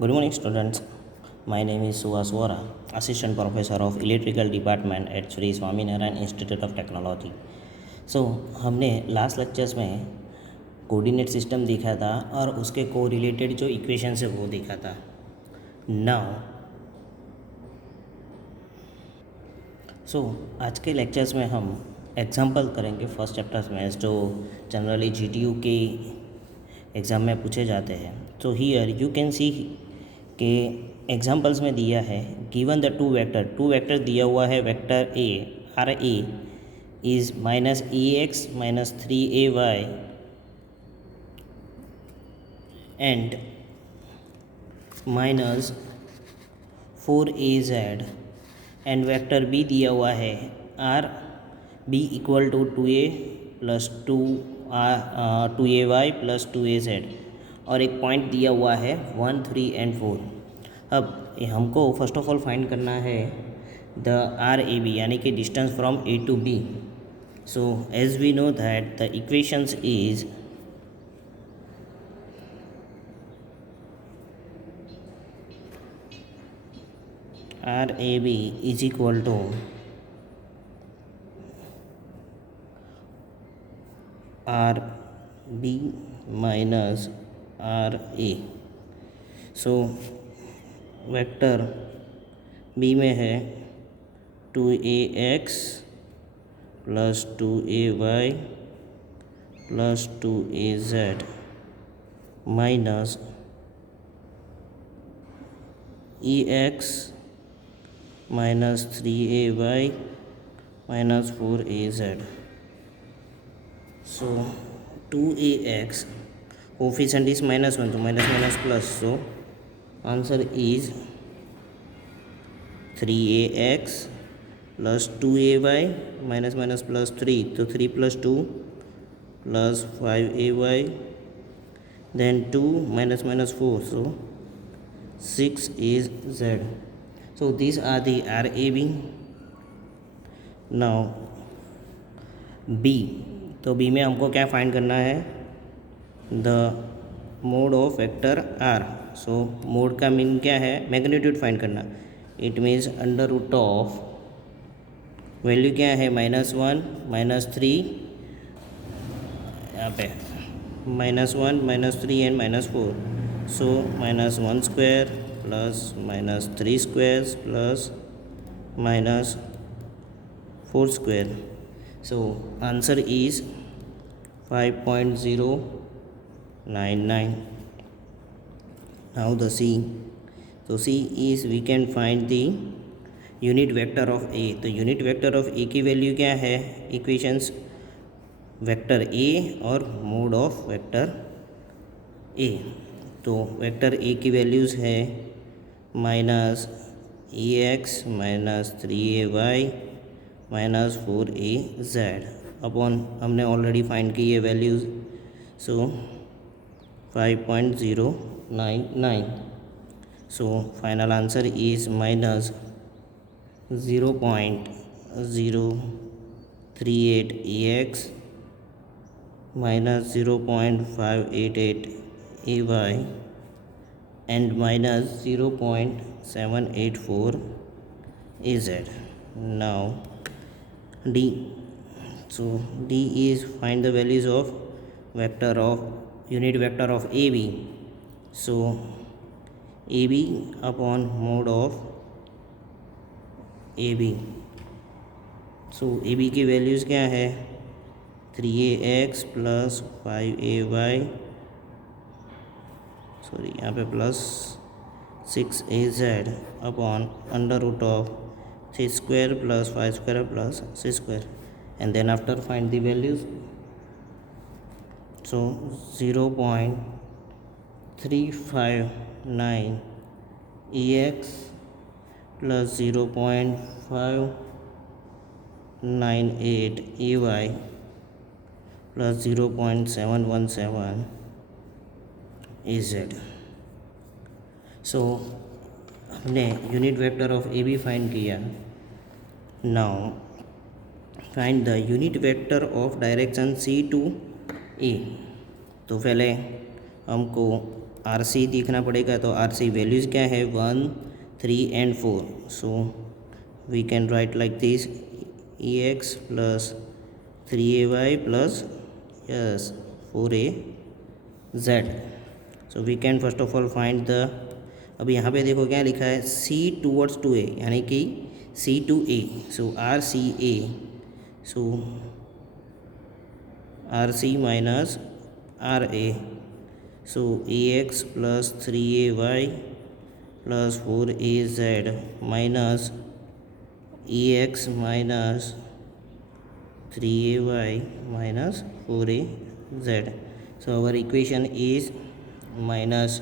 Good morning, students. My name is Suhas Vora, Assistant Professor of Electrical Department at Sri Swaminarayan Institute of Technology. So, हमने last lectures में coordinate system देखा था और उसके को related जो equation है वो देखा था. नाउ आज के लेक्चर्स में हम एग्जांपल करेंगे फर्स्ट चैप्टर्स में जो जनरली जीटीयू के एग्ज़ाम में पूछे जाते हैं. So here you can see के एग्जांपल्स में दिया है गिवन द टू वेक्टर दिया हुआ है. Vector A R A is minus E X minus 3ay and minus 4az and vector B दिया हुआ है R B equal to 2a plus 2ay plus 2az और एक पॉइंट दिया हुआ है 1, 3 एंड 4. अब हमको फर्स्ट ऑफ ऑल फाइंड करना है द आर ए बी यानी कि distance from A to B. So as we know that the equations is R A B is equal to R B minus R A. So vector B में है 2ax plus 2ay plus 2az minus ex minus 3ay minus 4az. So 2ax coefficient is -1 तो minus plus. So answer is 3ax plus 2ay minus plus 3 तो 3 plus 2 plus 5ay then 2 minus 4 so 6 is z. So these are the RAB. now B तो B में हमको क्या find करना है the mod of vector R. So mod का मीन क्या है मैग्नीट्यूड फाइंड करना. It means under root of value क्या है -1 -3 यहाँ पे -1 -3 and -4. So -1 square plus -3 square plus -4 square. So answer is 5.099. now the C. so C is we can find the unit vector of A. तो unit vector of A की value क्या है equations vector A और mode of vector A. तो vector A की values है minus ex minus 3ay minus 4az upon हमने already find की ये values. So 5.099. So final answer is minus 0.038 ex minus 0.588 ay and minus 0.784 az. now D. so D is find the values of vector of unit vector of AB. so AB upon mode of AB. so AB की values क्या है 3ax plus 5ay sorry यहाँ पे plus 6az upon under root of 3 square plus 5 square plus 6 square and then after find the values. So 0.359 ex plus 0.598 ay plus 0.717 az. So हमने unit vector of A B find किया. Now find the unit vector of direction C to A. तो पहले हमको R C देखना पड़ेगा। तो R C values क्या है 1, 3 and 4। So we can write like this E X plus 3ay plus yes 4az। So we can first of all find the, अब यहाँ पे देखो क्या लिखा है c टूवर्ड्स टू a, यानी कि c टू a। So R C A, so R C minus R A, so A x plus 3ay plus 4az minus E X minus 3ay minus 4az. So our equation is minus,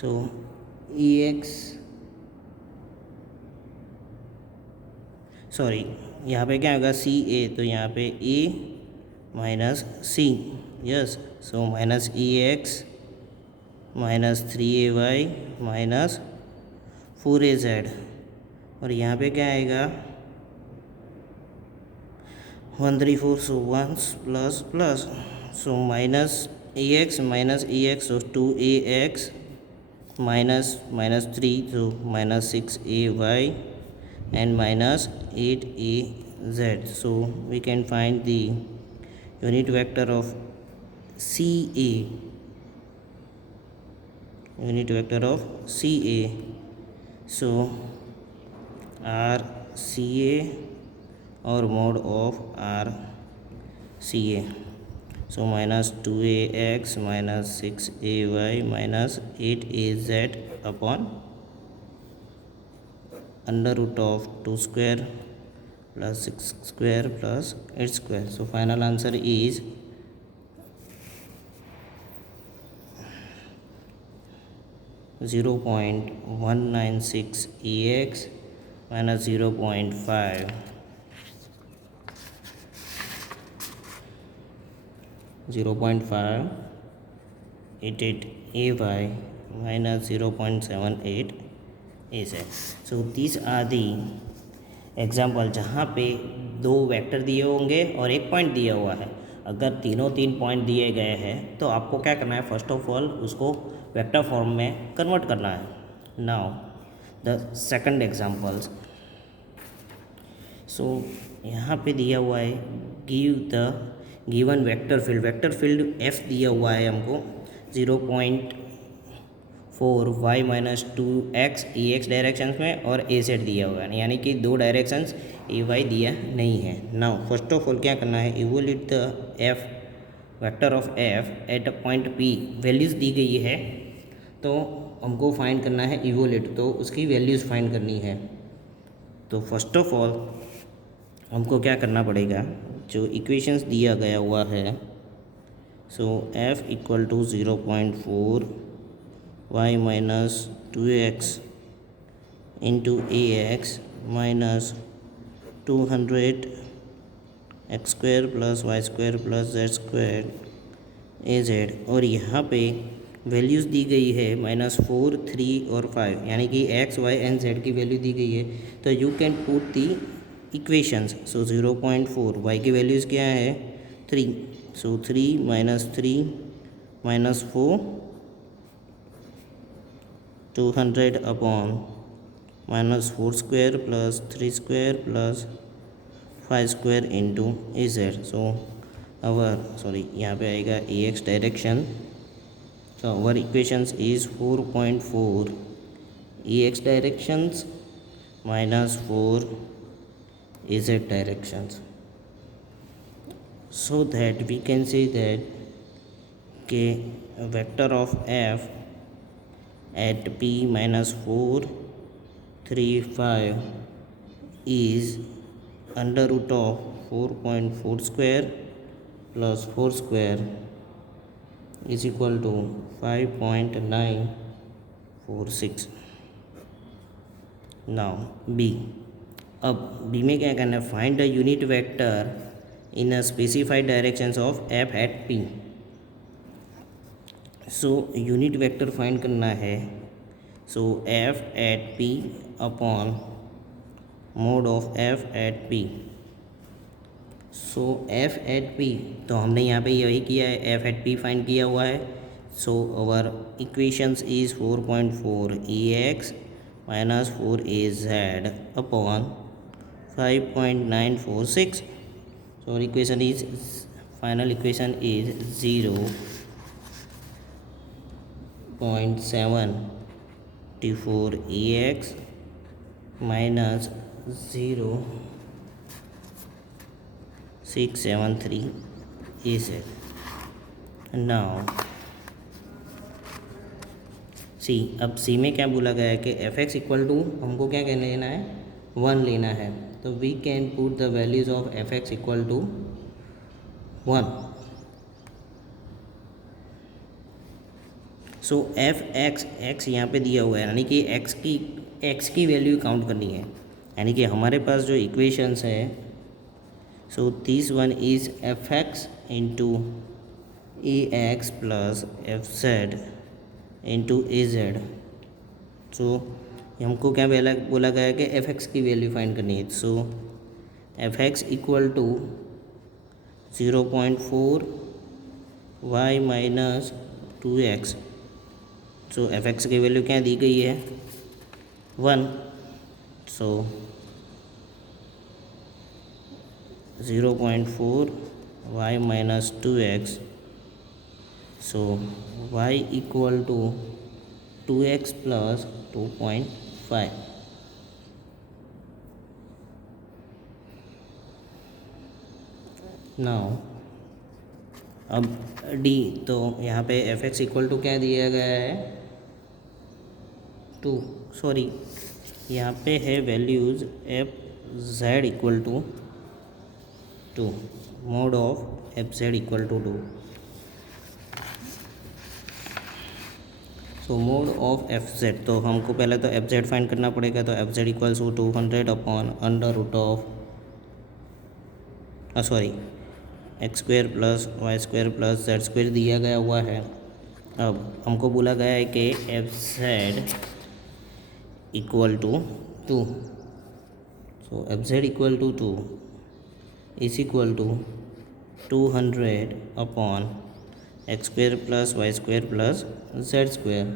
so ex, sorry यहाँ पे क्या होगा C A, तो यहाँ पे A minus C, yes. So minus E X minus 3ay minus 4az, और यहाँ पे क्या आएगा 1 3 4, so 1 plus plus, so minus A X, so 2ax minus minus 3, so minus 6ay and minus 8az. So we can find the unit vector of CA, unit vector of CA. So RCA or mod of RCA. So minus 2ax minus 6ay minus 8az upon under root of 2 square plus 6 square plus 8 square. So final answer is 0.196 ex minus 0.5, 0.588 ay minus 0.78 is है। So this are the example जहाँ पे 2 vector दिए होंगे और 1 point दिया हुआ है। अगर तीनों 3 पॉइंट दिए गए हैं तो आपको क्या करना है, फर्स्ट ऑफ ऑल उसको वेक्टर फॉर्म में कन्वर्ट करना है। नाउ द सेकंड एग्जाम्पल्स, सो यहाँ पे दिया हुआ है give the given vector field F दिया हुआ है हमको 0.4 y माइनस 2x ई एक्स डायरेक्शन में और ए जेड दिया हुआ है, यानी कि 2 डायरेक्शंस ए वाई दिया नहीं है। नाउ फर्स्ट ऑफ ऑल क्या करना है, evaluate the F vector of F at a point P. Values दी गई है तो हमको फाइंड करना है इवोल्यूट, तो उसकी वैल्यूज़ फाइंड करनी है। तो फर्स्ट ऑफ ऑल हमको क्या करना पड़ेगा, जो इक्वेशंस दिया गया हुआ है, so F equal to 0.4 y minus 2x into A X minus 200 X square plus Y square plus Z square A Z, और यहाँ पे वैल्यूज़ दी गई है -4, 3 और 5, यानी कि एक्स वाई एंड जेड की वैल्यू दी गई है। तो you can put the equations. So 0.4 y की वैल्यूज़ क्या है 3, so 3 minus 3 minus 4 200 upon -4 square plus 3 square plus 5 square into a z. So यहाँ पे आएगा a x direction. So our equations is 4.4 ex directions minus 4 az directions, so that we can say that a vector of f at p minus 4 3 5 is under root of 4.4 square plus 4 square is equal to 5.946। Now b, अब b में क्या करना है, find the unit vector in a specified directions of F at P. So unit vector find करना है, so F at P upon mod of F at P. So F at P, तो हमने यहाँ पे यही किया है, एफ एट पी फाइंड किया हुआ है। So our equations is 4.4 ax minus 4az upon 5.946. So our equation is, final equation is 0.724 ax minus 0.673 az. Now सी, अब सी में क्या बोला गया है कि एफ एक्स इक्वल टू हमको क्या कहने लेना है, 1 लेना है. तो we can put the values of F x equal to 1. So F X यहाँ पे दिया हुआ है, यानी कि एक्स की वैल्यू काउंट करनी है. यानी कि हमारे पास जो इक्वेशंस है, so this one is f x into A x plus f z into a z. So हमको क्या बोला गया है कि एफ एक्स की वैल्यू फाइंड करनी है. So F x equal to 0.4 y minus 2x. So F x की वैल्यू क्या दी गई है, 1. So 0.4 y minus 2x. So y equal to 2x plus 2.5. Now अब d, तो यहाँ पे एफ एक्स इक्वल टू क्या दिया गया है, 2. सॉरी, यहाँ पे है values F Z equal to 2, mod of F Z equal to 2. So mod of F Z, तो हमको पहले तो एफ जेड फाइंड करना पड़ेगा. तो F Z equals to 200 upon under root of X square plus Y square plus Z square दिया गया हुआ है. अब हमको बोला गया है कि F Z equal to 2. So F Z equal to 2 is equal to 200 upon x square plus y square plus z square.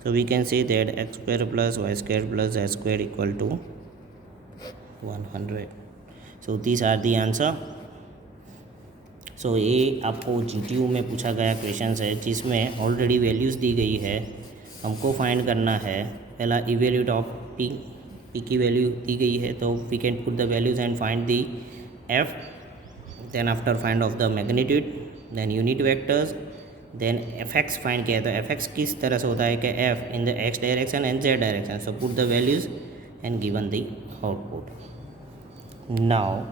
So we can say that x square plus y square plus z square equal to 100. So these are the answer. So ये आपको GTU में पूछा गया question है, जिसमें already values दी गई है. हमको फाइंड करना है पहला इवेल्यूट ऑफ p की वैल्यू दी गई है. तो we can put the values and find the f. Then after find of the magnitude, then unit vectors, then F X find किया. तो एफ एक्स किस तरह से होता है कि F in the x direction and Z direction. So put the values and given the output. Now